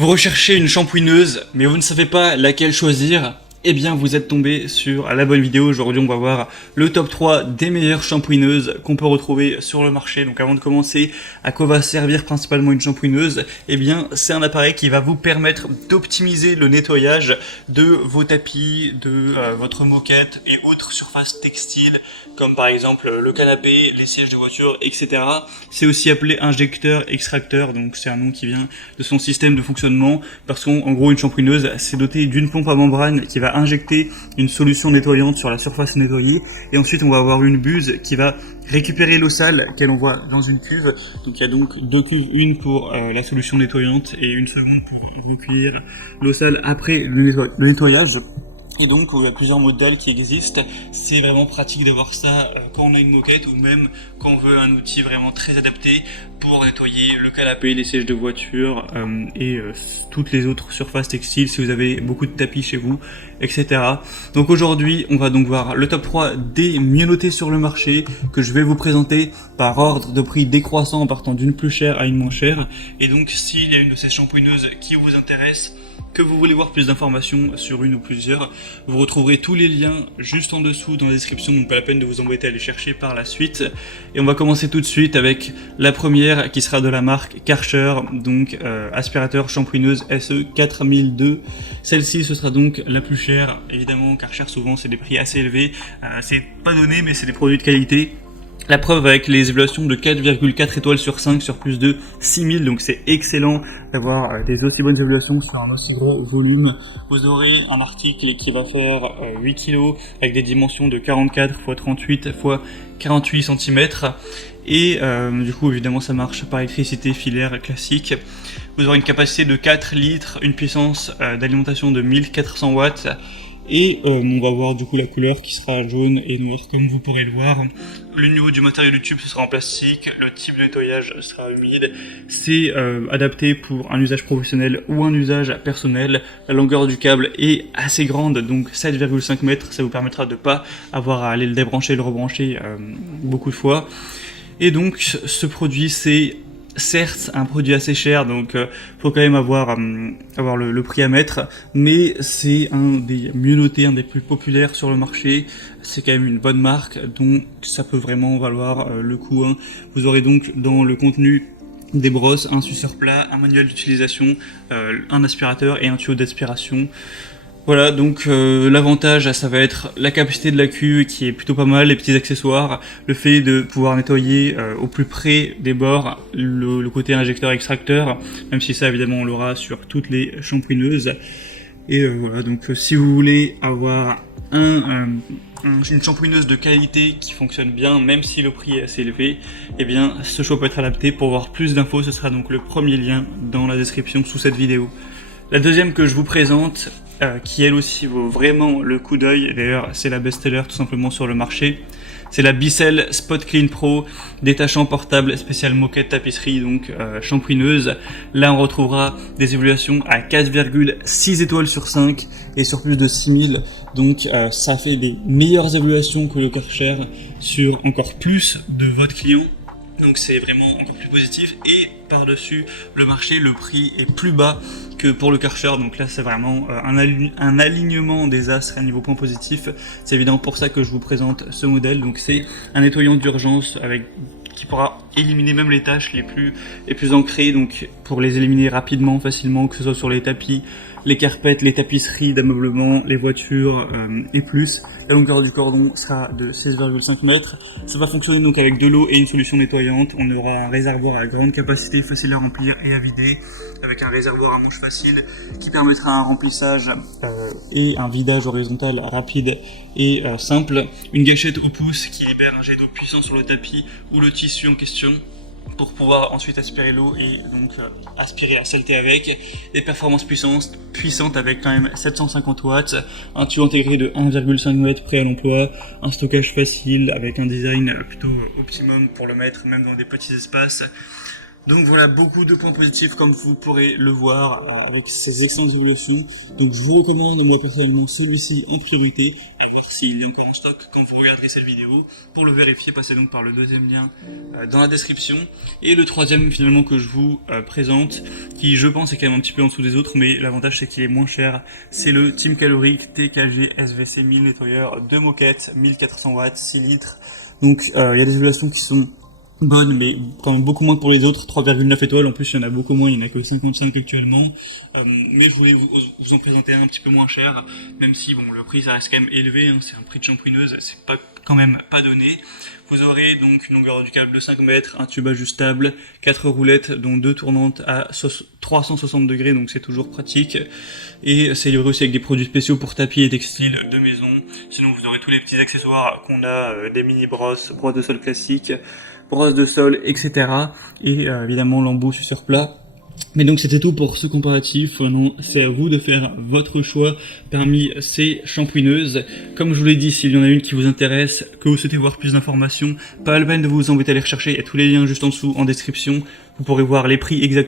Vous recherchez une shampooineuse, mais vous ne savez pas laquelle choisir? Eh bien, vous êtes tombé sur la bonne vidéo. Aujourd'hui, on va voir le top 3 des meilleures shampooineuses qu'on peut retrouver sur le marché. Donc, avant de commencer, à quoi va servir principalement une shampooineuse? Eh bien, c'est un appareil qui va vous permettre d'optimiser le nettoyage de vos tapis, de votre moquette et autres surfaces textiles, comme par exemple le canapé, les sièges de voiture, etc. C'est aussi appelé injecteur-extracteur, donc c'est un nom qui vient de son système de fonctionnement, parce qu'en gros, une shampooineuse, c'est doté d'une pompe à membrane qui va injecter une solution nettoyante sur la surface nettoyée, et ensuite on va avoir une buse qui va récupérer l'eau sale qu'elle envoie dans une cuve. Donc il y a donc deux cuves, une pour la solution nettoyante et une seconde pour recueillir l'eau sale après le nettoyage. Et donc, il y a plusieurs modèles qui existent. C'est vraiment pratique d'avoir ça quand on a une moquette ou même quand on veut un outil vraiment très adapté pour nettoyer le canapé, les sièges de voiture et toutes les autres surfaces textiles si vous avez beaucoup de tapis chez vous, etc. Donc aujourd'hui, on va donc voir le top 3 des mieux notés sur le marché que je vais vous présenter par ordre de prix décroissant en partant d'une plus chère à une moins chère. Et donc, s'il y a une de ces shampooineuses qui vous intéresse, que vous voulez voir plus d'informations sur une ou plusieurs, vous retrouverez tous les liens juste en dessous dans la description, donc pas la peine de vous embêter à les chercher par la suite. Et on va commencer tout de suite avec la première qui sera de la marque Karcher, donc aspirateur shampooineuse SE 4002. Celle-ci ce sera donc la plus chère, évidemment Karcher souvent c'est des prix assez élevés, c'est pas donné mais c'est des produits de qualité. La preuve avec les évaluations de 4,4 étoiles sur 5 sur plus de 6000, donc c'est excellent d'avoir des aussi bonnes évaluations sur un aussi gros volume. Vous aurez un article qui va faire 8 kg avec des dimensions de 44 x 38 x 48 cm. Et du coup évidemment ça marche par électricité filaire classique. Vous aurez une capacité de 4 litres, une puissance d'alimentation de 1400 watts. Et on va voir du coup la couleur qui sera jaune et noire comme vous pourrez le voir. Le niveau du matériau du tube ce sera en plastique, le type de nettoyage sera humide. C'est adapté pour un usage professionnel ou un usage personnel. La longueur du câble est assez grande, donc 7,5 mètres. Ça vous permettra de ne pas avoir à aller le débrancher et le rebrancher beaucoup de fois. Et donc ce produit c'est certes un produit assez cher, donc faut quand même avoir le prix à mettre, mais c'est un des mieux notés, un des plus populaires sur le marché. C'est quand même une bonne marque, donc ça peut vraiment valoir le coup. Vous aurez donc dans le contenu des brosses, un suceur plat, un manuel d'utilisation, un aspirateur et un tuyau d'aspiration. Voilà, donc l'avantage, ça va être la capacité de la cuve qui est plutôt pas mal, les petits accessoires, le fait de pouvoir nettoyer au plus près des bords, le côté injecteur-extracteur, même si ça évidemment on l'aura sur toutes les shampooineuses. Et voilà, donc si vous voulez avoir une shampooineuse de qualité qui fonctionne bien, même si le prix est assez élevé, eh bien ce choix peut être adapté. Pour voir plus d'infos, ce sera donc le premier lien dans la description sous cette vidéo. La deuxième que je vous présente, qui elle aussi vaut vraiment le coup d'œil, d'ailleurs c'est la best-seller tout simplement sur le marché, c'est la Bissell Spot Clean Pro, détachant portable spécial moquette tapisserie, donc shampooineuse. Là on retrouvera des évaluations à 4,6 étoiles sur 5 et sur plus de 6000, donc ça fait des meilleures évaluations que le Karcher sur encore plus de votre client. Donc c'est vraiment encore plus positif, et par-dessus le marché, le prix est plus bas que pour le Karcher, donc là c'est vraiment un alignement des astres à niveau point positif. C'est évidemment pour ça que je vous présente ce modèle. Donc c'est un nettoyant d'urgence qui pourra éliminer même les tâches les plus ancrées, donc pour les éliminer rapidement, facilement, que ce soit sur les tapis, les carpettes, les tapisseries d'ameublement, les voitures et plus. La longueur du cordon sera de 6,5 mètres. Ça va fonctionner donc avec de l'eau et une solution nettoyante. On aura un réservoir à grande capacité, facile à remplir et à vider, avec un réservoir à manche facile qui permettra un remplissage et un vidage horizontal rapide et simple. Une gâchette au pouce qui libère un jet d'eau puissant sur le tapis ou le tissu en question, pour pouvoir ensuite aspirer l'eau et donc aspirer la saleté avec. Des performances puissantes avec quand même 750 watts, un tuyau intégré de 1,5 m prêt à l'emploi, un stockage facile avec un design plutôt optimum pour le mettre même dans des petits espaces. Donc voilà, beaucoup de points positifs comme vous pourrez le voir avec ces excellentes évolutions. Donc je vous recommande moi personnellement celui-ci en priorité, à voir s'il est encore en stock quand vous regarderez cette vidéo. Pour le vérifier, passez donc par le deuxième lien dans la description. Et le troisième finalement que je vous présente, qui je pense est quand même un petit peu en dessous des autres, mais l'avantage c'est qu'il est moins cher, c'est le Team Caloric TKG SVC 1000 nettoyeur de moquette, 1400 watts, 6 litres. Donc il y a des évaluations qui sont bonnes, mais quand même beaucoup moins que pour les autres, 3,9 étoiles, en plus il y en a beaucoup moins, il n'y en a que 55 actuellement, mais je voulais vous en présenter un petit peu moins cher, même si bon, le prix ça reste quand même élevé, hein, c'est un prix de shampooineuse, c'est pas, quand même pas donné. Vous aurez donc une longueur du câble de 5 mètres, un tube ajustable, 4 roulettes dont 2 tournantes à 360 degrés, donc c'est toujours pratique, et c'est livré aussi avec des produits spéciaux pour tapis et textiles de maison. Sinon vous aurez tous les petits accessoires qu'on a, des mini brosses, brosses de sol classiques, brosse de sol, etc. Et évidemment l'embout sur plat. Mais donc c'était tout pour ce comparatif. Maintenant c'est à vous de faire votre choix parmi ces shampooineuses. Comme je vous l'ai dit, s'il y en a une qui vous intéresse, que vous souhaitez voir plus d'informations, pas la peine de vous embêter à les rechercher, il y a tous les liens juste en dessous en description. Vous pourrez voir les prix exacts